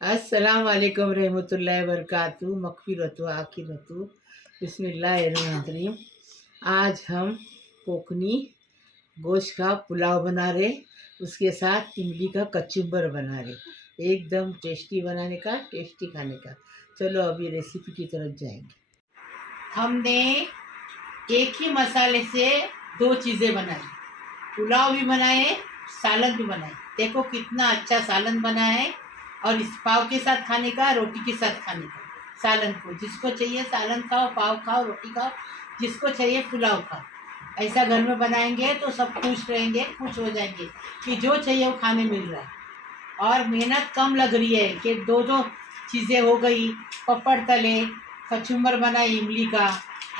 अस्सलाम वालेकुम रहमतुल्लाहि वबरकातुहू मग़फ़िरतु आखिरतु बिस्मिल्लाहिर्रहमानिर्रहीम। आज हम कोकनी गोश्त का पुलाव बना रहे, उसके साथ इमली का कचुम्बर बना रहे। एकदम टेस्टी बनाने का, टेस्टी खाने का। चलो अभी रेसिपी की तरफ जाएंगे। हमने एक ही मसाले से दो चीज़ें बनाई, पुलाव भी बनाए, सालन भी बनाए। देखो कितना अच्छा सालन बना है। और इस पाव के साथ खाने का, रोटी के साथ खाने का। सालन को जिसको चाहिए सालन खाओ, पाव खाओ, रोटी खाओ, जिसको चाहिए पुलाव खाओ। ऐसा घर में बनाएंगे तो सब खुश रहेंगे, खुश हो जाएंगे कि जो चाहिए वो खाने मिल रहा है। और मेहनत कम लग रही है कि दो दो चीज़ें हो गई, पपड़ तले, कचुम्बर बनाए इमली का,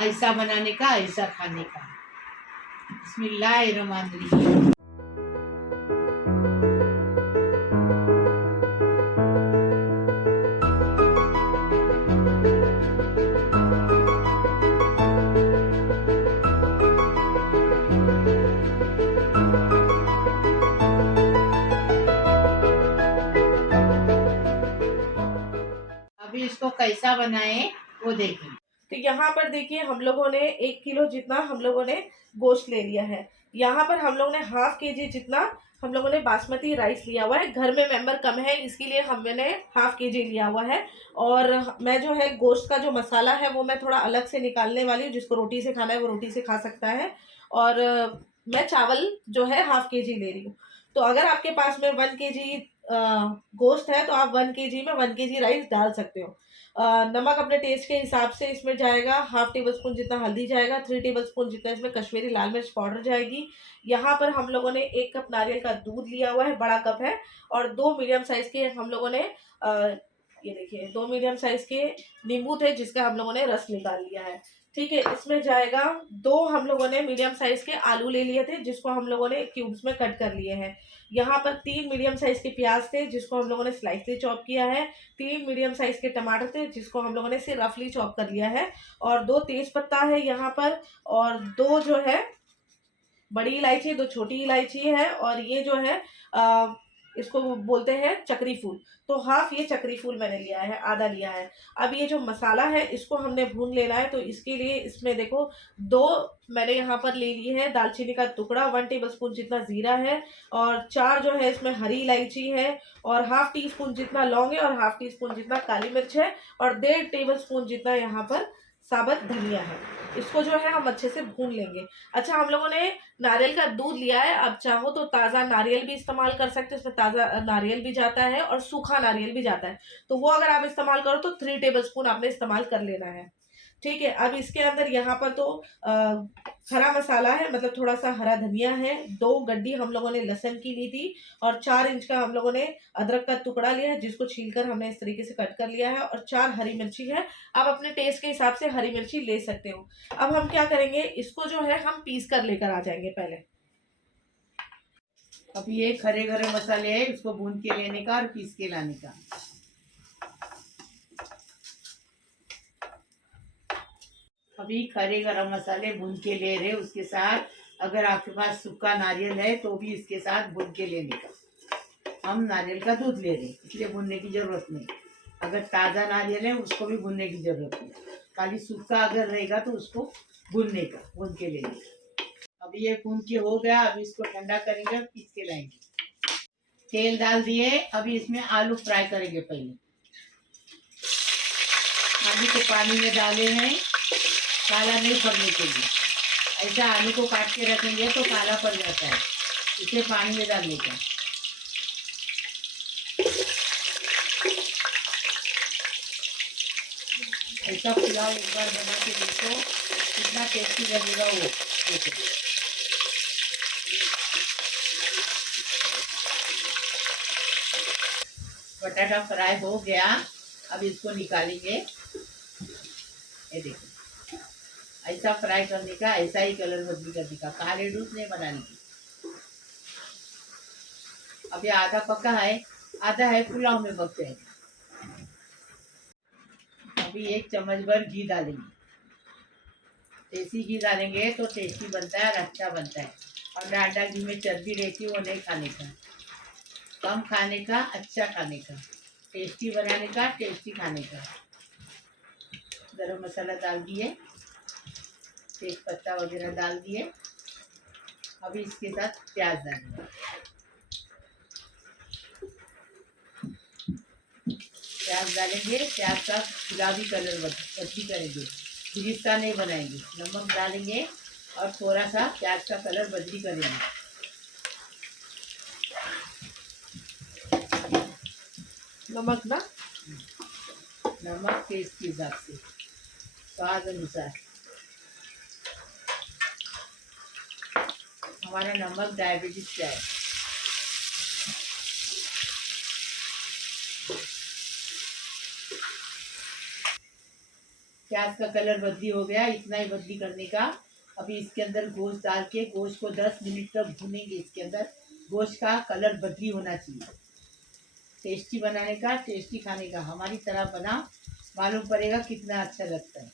ऐसा बनाने का, ऐसा खाने का। बिस्मिल्लाहिर्रहमानिर्रहीम। अभी इसको कैसा बनाए वो देखें। तो यहाँ पर देखिए हम लोगों ने 1 किलो जितना हम लोगों ने गोश्त ले लिया है। यहाँ पर हम लोगों ने ½ kg जितना हम लोगों ने बासमती राइस लिया हुआ है। घर में मेंबर कम है, इसके लिए हमने ½ kg लिया हुआ है। और मैं जो है गोश्त का जो मसाला है वो मैं थोड़ा अलग से निकालने वाली हूँ। जिसको रोटी से खाना है वो रोटी से खा सकता है। और मैं चावल जो है ½ kg ले रही हूँ। तो अगर आपके पास में 1 kg गोश्त है तो आप 1 kg में 1 kg राइस डाल सकते हो। नमक अपने टेस्ट के हिसाब से इसमें जाएगा। ½ टेबल स्पून जितना हल्दी जाएगा, 3 टेबल स्पून जितना इसमें कश्मीरी लाल मिर्च पाउडर जाएगी। यहाँ पर हम लोगों ने 1 कप नारियल का दूध लिया हुआ है, बड़ा कप है। और 2 मीडियम साइज के हम लोगों ने ये देखिए 2 मीडियम साइज के नींबू थे जिसका हम लोगों ने रस निकाल लिया है। ठीक है, इसमें जाएगा 2 हम लोगों ने मीडियम साइज के आलू ले लिए थे जिसको हम लोगों ने क्यूब्स में कट कर लिए हैं। यहाँ पर 3 मीडियम साइज के प्याज थे जिसको हम लोगों ने स्लाइसली चॉप किया है। 3 मीडियम साइज के टमाटर थे जिसको हम लोगों ने सिर्फ रफली चॉप कर लिया है। और 2 तेज पत्ता है यहाँ पर। और 2 जो है बड़ी इलायची, 2 छोटी इलायची है। और ये जो है इसको बोलते हैं चक्री फूल। तो हाफ ये चक्री फूल मैंने लिया है, आधा लिया है। अब ये जो मसाला है इसको हमने भून लेना है। तो इसके लिए इसमें देखो 2 मैंने यहाँ पर ले ली है दालचीनी का टुकड़ा, 1 टेबल स्पून जितना जीरा है। और 4 जो है इसमें हरी इलायची है। और ½ टी स्पून जितना लौंग है। और ½ टी स्पून जितना काली मिर्च है। और 1.5 टेबल स्पून जितना यहाँ पर साबुत धनिया है। इसको जो है हम अच्छे से भून लेंगे। अच्छा, हम लोगों ने नारियल का दूध लिया है। अब चाहो तो ताज़ा नारियल भी इस्तेमाल कर सकते हो, इसमें ताज़ा नारियल भी जाता है और सूखा नारियल भी जाता है। तो वो अगर आप इस्तेमाल करो तो 3 टेबल स्पून आपने इस्तेमाल कर लेना है। ठीक है, अब इसके अंदर यहाँ पर तो हरा मसाला है, मतलब थोड़ा सा हरा धनिया है। 2 गड्डी हम लोगों ने लहसुन की ली थी। और 4 इंच का हम लोगों ने अदरक का टुकड़ा लिया है जिसको छीलकर हमने इस तरीके से कट कर लिया है। और 4 हरी मिर्ची है। आप अपने टेस्ट के हिसाब से हरी मिर्ची ले सकते हो। अब हम क्या करेंगे, इसको जो है हम पीस कर लेकर आ जाएंगे पहले। अब ये खड़े गरम मसाले है, इसको भून के लेने का और पीस के लाने का। अभी खड़े गरम मसाले भून के ले रहे, उसके साथ अगर आपके पास सूखा नारियल है तो भी इसके साथ भून के लेने का। हम नारियल का दूध ले रहे इसलिए भूनने की जरूरत नहीं। अगर ताज़ा नारियल है उसको भी भूनने की जरूरत नहीं, खाली सूखा अगर रहेगा तो उसको भूनने का, भून के लेने का। अभी ये भून के हो गया, अभी इसको ठंडा करेंगे और पीस के लाएंगे। तेल डाल दिए, अभी इसमें आलू फ्राई करेंगे। पहले आलू को पानी में डाले हैं काला नहीं पड़ने के लिए। ऐसा आलू को काट के रखेंगे तो काला पड़ जाता है, इसे पानी में डालने का। ऐसा पुलाव एक बार बना के देखो, कितना टेस्टी लगेगा वो। देखो बटाटा फ्राई हो गया, अब इसको निकालेंगे। ये देखो ऐसा फ्राई करने का, ऐसा ही कलर बदली करने का, काले दूध नहीं बनाने की। अब ये आधा पका है, आधा है पुलाव में पक जाएगा। अभी 1 चम्मच भर घी डालेंगे। देसी घी डालेंगे तो टेस्टी बनता है और अच्छा बनता है। और डालडा घी में चर्बी रहती है, वो नहीं खाने का, कम खाने का, अच्छा खाने का। टेस्टी बनाने का, टेस्टी खाने का। गरम मसाला डाल दिए, तेज पत्ता वगैरह डाल दिए। अभी इसके साथ प्याज डालेंगे। प्याज डालेंगे, प्याज का गुलाबी कलर बदली करेंगे, बिरिस्ता नहीं बनाएंगे। नमक डालेंगे और थोड़ा सा प्याज का कलर बदली करेंगे। नमक ना, नमक टेस्ट के हिसाब से, स्वाद अनुसार। हमारा नमक डायबिटीज का है। प्याज का कलर बदली हो गया, इतना ही बदली करने का। अभी इसके अंदर गोश्त डाल के गोश्त को 10 मिनट तक भूनेंगे। इसके अंदर गोश्त का कलर बदली होना चाहिए। टेस्टी बनाने का, टेस्टी खाने का। हमारी तरह बना, मालूम पड़ेगा कितना अच्छा लगता है।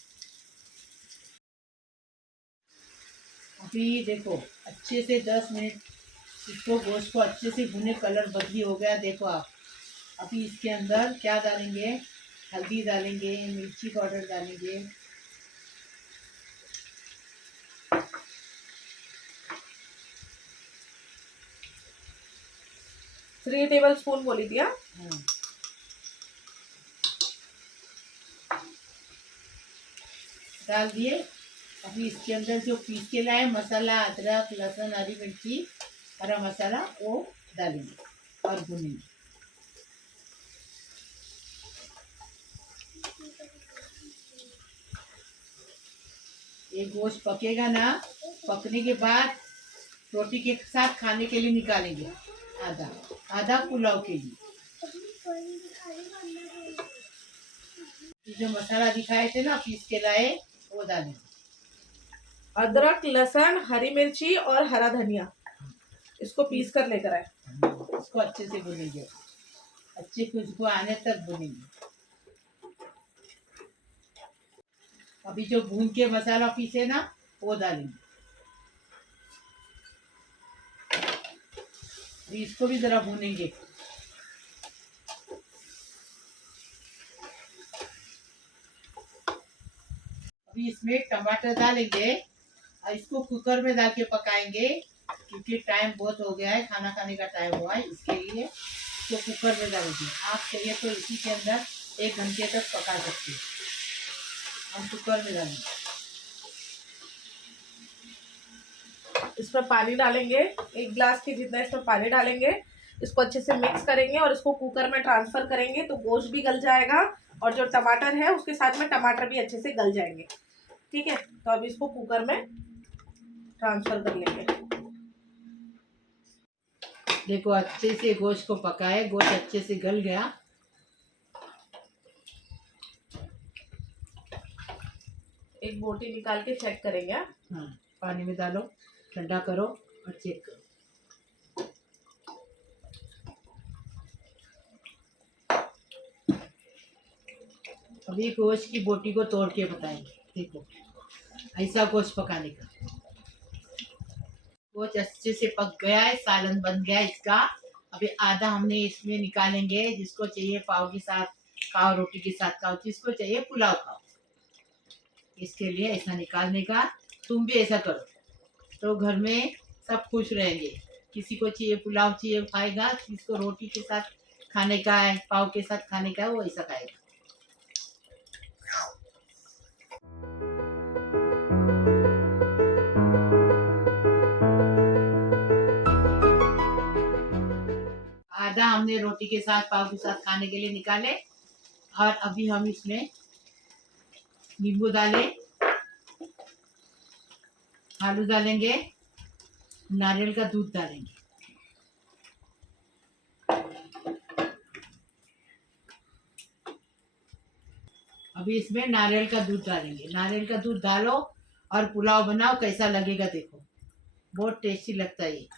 अभी देखो अच्छे से 10 मिनट इसको गोश्त को अच्छे से भुने, कलर बदली हो गया देखो आप। अभी इसके अंदर क्या डालेंगे? हल्दी डालेंगे, मिर्ची पाउडर डालेंगे, थ्री टेबल स्पून बोली दिया। डाल दिए। अभी इसके अंदर जो पीस के लाए मसाला, अदरक, लहसुन, हरी मिर्ची, हरा मसाला, वो डालेंगे और भूनेंगे। ये गोश्त पकेगा ना, पकने के बाद रोटी के साथ खाने के लिए निकालेंगे। आधा आधा पुलाव के लिए। ये जो मसाला दिखाए थे ना पीस के लाए, वो डालेंगे। अदरक, लहसुन, हरी मिर्ची और हरा धनिया, इसको पीस कर लेकर आए। इसको अच्छे से भूनेंगे, अच्छी खुशबू आने तक भूनेंगे। अभी जो भून के मसाला पीसे ना, वो डालेंगे। अभी इसको भी जरा भूनेंगे। अभी इसमें टमाटर डालेंगे और इसको कुकर में डाल के पकाएंगे, क्योंकि टाइम बहुत हो गया है, खाना खाने का टाइम हुआ है, इसके लिए इसको कुकर में डालेंगे। आप चाहिए तो इसी के अंदर 1 घंटे तक पका सकते हैं। हम कुकर में डालेंगे। इसमें पानी डालेंगे, 1 गिलास के जितना इसमें पानी डालेंगे। इसको अच्छे से मिक्स करेंगे और इसको कुकर में ट्रांसफ़र करेंगे, तो गोश्त भी गल जाएगा और जो टमाटर है उसके साथ में टमाटर भी अच्छे से गल जाएंगे। ठीक है, तो अब इसको कुकर में ट्रांसफ़र कर लेंगे। देखो अच्छे से गोश्त को पकाए, गोश्त अच्छे से गल गया। एक बोटी निकाल के चेक करेंगे। हाँ, पानी में डालो, ठंडा करो और चेक करो। अभी गोश्त की बोटी को तोड़ के बताएंगे। देखो ऐसा गोश्त पकाने का। गोश्त अच्छे से पक गया है, सालन बन गया इसका। अभी आधा हमने इसमें निकालेंगे, जिसको चाहिए पाव के साथ खाओ, रोटी के साथ खाओ, जिसको चाहिए पुलाव खाओ। इसके लिए ऐसा निकालने का। तुम भी ऐसा करो तो घर में सब खुश रहेंगे। किसी को चाहिए पुलाव चाहिए खाएगा, किसको रोटी के साथ खाने का है, पाव के साथ खाने का है, वो ऐसा खाएगा। आधा हमने रोटी के साथ पाव के साथ खाने के लिए निकाले। और अभी हम इसमें नींबू डालें, आलू डालेंगे, नारियल का दूध डालेंगे। अभी इसमें नारियल का दूध डालेंगे। नारियल का दूध डालो और पुलाव बनाओ, कैसा लगेगा देखो। बहुत टेस्टी लगता है ये।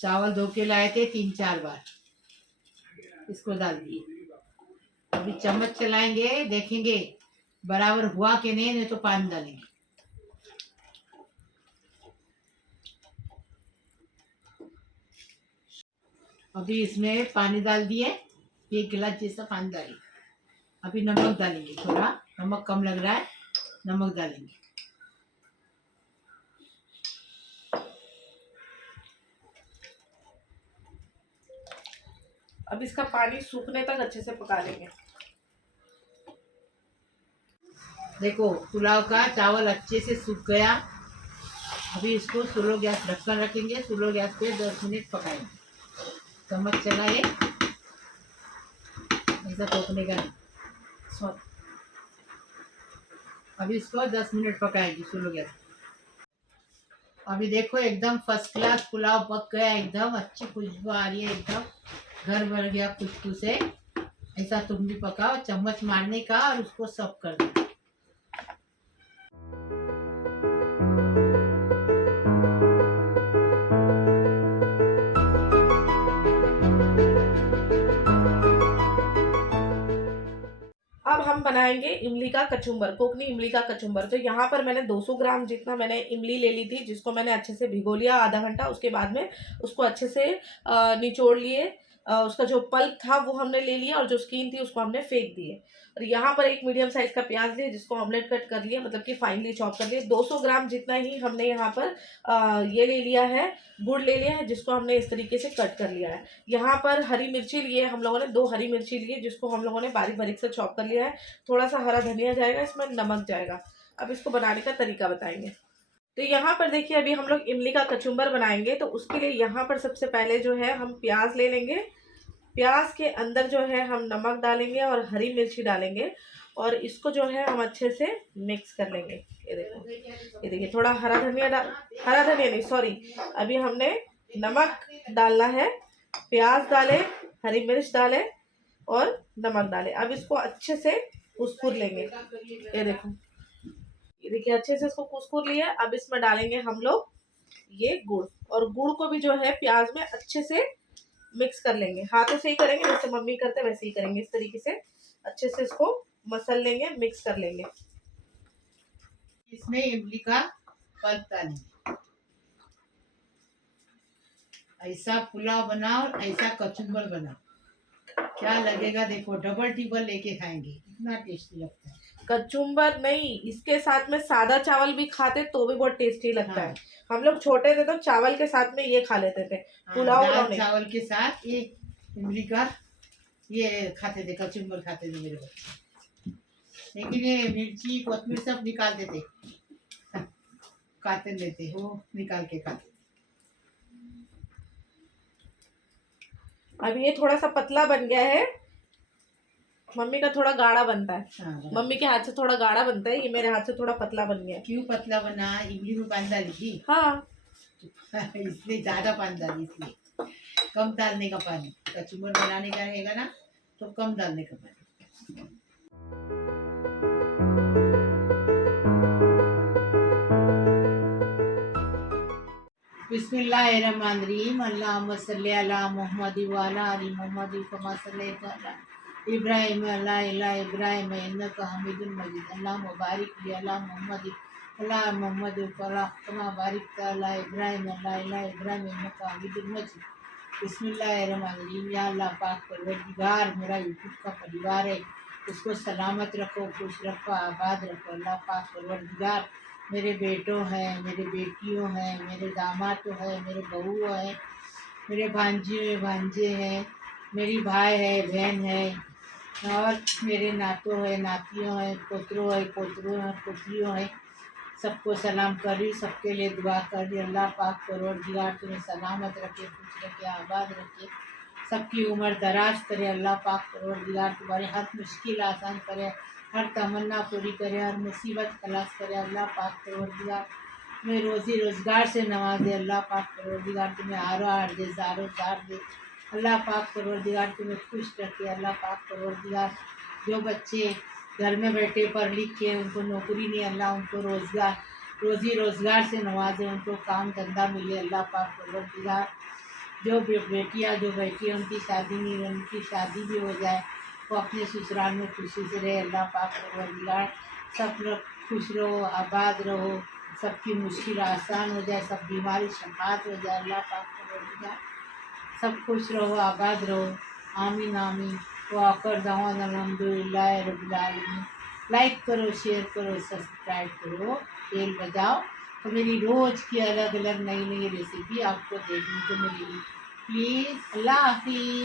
चावल धो के लाए थे 3-4 बार, इसको डाल दिए। अभी चम्मच चलाएंगे, देखेंगे बराबर हुआ कि नहीं तो पानी डालेंगे। अभी इसमें पानी डाल दिए, 1 गिलास जैसा पानी डालिए। अभी नमक डालेंगे, थोड़ा नमक कम लग रहा है, नमक डालेंगे। अब इसका पानी सूखने तक अच्छे से पका लेंगे। देखो पुलाव का चावल अच्छे से सूख गया। अभी इसको स्लो गैस ढक्कन रखेंगे, स्लो गैस पे 10 मिनट पकाएंगे। चम्मच चलाए, ऐसा टोकने का नहीं। अभी इसको 10 मिनट पकाएंगे स्लो गैस। अभी देखो एकदम फर्स्ट क्लास पुलाव पक गया, एकदम अच्छी खुशबू आ रही है, एकदम घर भर गया खुशबू से। ऐसा तुम भी पकाओ, चम्मच मारने का और उसको सर्व कर दो। अब हम बनाएंगे इमली का कचुम्बर, कोकनी इमली का कचुम्बर। तो यहाँ पर मैंने 200 ग्राम जितना मैंने इमली ले ली थी, जिसको मैंने अच्छे से भिगो लिया आधा घंटा। उसके बाद में उसको अच्छे से निचोड़ लिए। उसका जो पल्प था वो हमने ले लिया और जो स्किन थी उसको हमने फेंक दिए। और यहाँ पर एक मीडियम साइज का प्याज लिया, जिसको ऑमलेट कट कर लिया, मतलब कि फाइनली चॉप कर लिया। 200 ग्राम जितना ही हमने यहाँ पर ये ले लिया है, गुड़ ले लिया है, जिसको हमने इस तरीके से कट कर लिया है। यहाँ पर हरी मिर्ची लिए हम लोगों ने, 2 हरी मिर्ची लिए, जिसको हम लोगों ने बारीक बारीक से चॉप कर लिया है। थोड़ा सा हरा धनिया जाएगा, इसमें नमक जाएगा। अब इसको बनाने का तरीका बताएंगे। तो यहाँ पर देखिए, अभी हम लोग इमली का कचुम्बर बनाएंगे, तो उसके लिए यहाँ पर सबसे पहले जो है हम प्याज ले लेंगे। प्याज के अंदर जो है हम नमक डालेंगे और हरी मिर्ची डालेंगे, और इसको जो है हम अच्छे से मिक्स कर लेंगे। ये देखो, ये देखिए, थोड़ा हरा धनिया नहीं, सॉरी, अभी हमने नमक डालना है, प्याज डाले, हरी मिर्च डाले और नमक डाले। अब इसको अच्छे से कुस्कुर लेंगे। ये देखो, ये देखिए, अच्छे से इसको कुस्कुर लिया। अब इसमें डालेंगे हम लोग ये गुड़, और गुड़ को भी जो है प्याज में अच्छे से मिक्स कर लेंगे। हाथों से ही करेंगे, जैसे मम्मी करते वैसे ही करेंगे। इस तरीके से अच्छे से इसको मसल लेंगे, मिक्स कर लेंगे। इसमें इमली का पल्प डालेंगे। ऐसा पुलाव बनाओ, ऐसा कचुम्बर बनाओ, क्या लगेगा देखो, डबल टिबल लेके खाएंगे, इतना टेस्टी लगता है। कचुम्बर नहीं, इसके साथ में सादा चावल भी खाते तो भी बहुत टेस्टी लगता हाँ। है। हम लोग छोटे थे तो चावल के साथ में ये खा लेते थे, पुलाव दाल चावल के साथ ये इमली का ये खाते थे, कचुम्बर खाते थे मेरे बच्चे। लेकिन ये मिर्ची कोतमीर सब निकाल देते, काटे लेते, वो निकाल के खाते। अब ये थोड़ा सा पतला बन गया है, मम्मी का थोड़ा गाढ़ा बनता है। हाँ, मम्मी के हाथ से थोड़ा गाढ़ा बनता है, ये मेरे हाथ से थोड़ा पतला बन गया। क्यों पतला बना? इमली में पानी डाली थी। हाँ इसलिए ज्यादा पानी डाली, इसलिए कम डालने का पानी। कचुम्बर बनाने का रहेगा ना तो कम डालने का पानी। बिस्मिल्लाहिर्रहमानिर्रहीम। अल्लाहुम्मा सल्ली अला मुहम्मद व अला आलि मुहम्मद कमा सल्लैता अला इब्राहीम अला इब्राहीम इन्नका हमीदुम मजीद। अल्लाहुम्मा बारिक अला मुहम्मद अला मुहम्मद कमा बारिकता अला इब्राहीम अला इब्राहीम इन्नका हमीदुम मजीद। बिस्मिल्लाहिर्रहमानिर्रहीम। या अल्लाह पाक परवरदिगार, मेरा यूट्यूब का परिवार है, उसको सलामत रखो, खुश रखो, आबाद रखो। अल्लाह पाक परवरदिगार, मेरे बेटों हैं, मेरे बेटियों हैं, मेरे दामादों हैं, मेरे बहू हैं, मेरे भांजियों भांजे हैं, मेरी भाई है, बहन है, और मेरे नातों हैं, नातियों हैं, पोतरों हैं, पोतरों हैं, पोतियों हैं, सबको सलाम करी, सबके लिए दुआ करी। अल्लाह पाक परवरदिगार तुम्हें सलामत रखे, खुश रखे, आबाद रखे, सबकी उम्र दराज करे। अल्लाह पाक परवरदिगार तुम्हारे हर मुश्किल आसान करे, हर तमन्ना पूरी करे, हर मुसीबत खलास करे। अल्लाह पाक परवरदिगार तुम्हें रोज़ी रोज़गार से नवाजे। अल्लाह पाक परवरदिगार तुम्हें आरो आर दे, ज़ारो ज़ार दे। अल्लाह पाक परवरदिगार तुम्हें खुश रखे। अल्लाह पाक परवरदिगार जो बच्चे घर में बैठे पढ़ लिख के उनको नौकरी नहीं, अल्लाह उनको रोज़ी रोज़गार से नवाजे, उनको काम धंधा मिले। अल्लाह पाक परवरदिगार जो बेटियाँ जो बैठी हैं उनकी शादी नहीं, उनकी शादी भी हो जाए, वो अपने ससुराल में खुशी से रहे। अल्लाह पाक परवरदिगार सब लोग खुश रहो, आबाद रहो, सबकी मुश्किल आसान हो जाए, सब बीमारी शफात हो जाए। अल्लाह पाक परवरदिगार सब खुश रहो, आबाद रहो। आमीन आमीन। वाकर दावन अल्हम्दुलिल्लाह रब्बिल आलमीन। लाइक करो, शेयर करो, सब्सक्राइब करो, बेल बजाओ, तो मेरी रोज़ की अलग अलग नई नई रेसिपी आपको देखने को मिलेगी। प्लीज़, अल्लाह हाफिज़।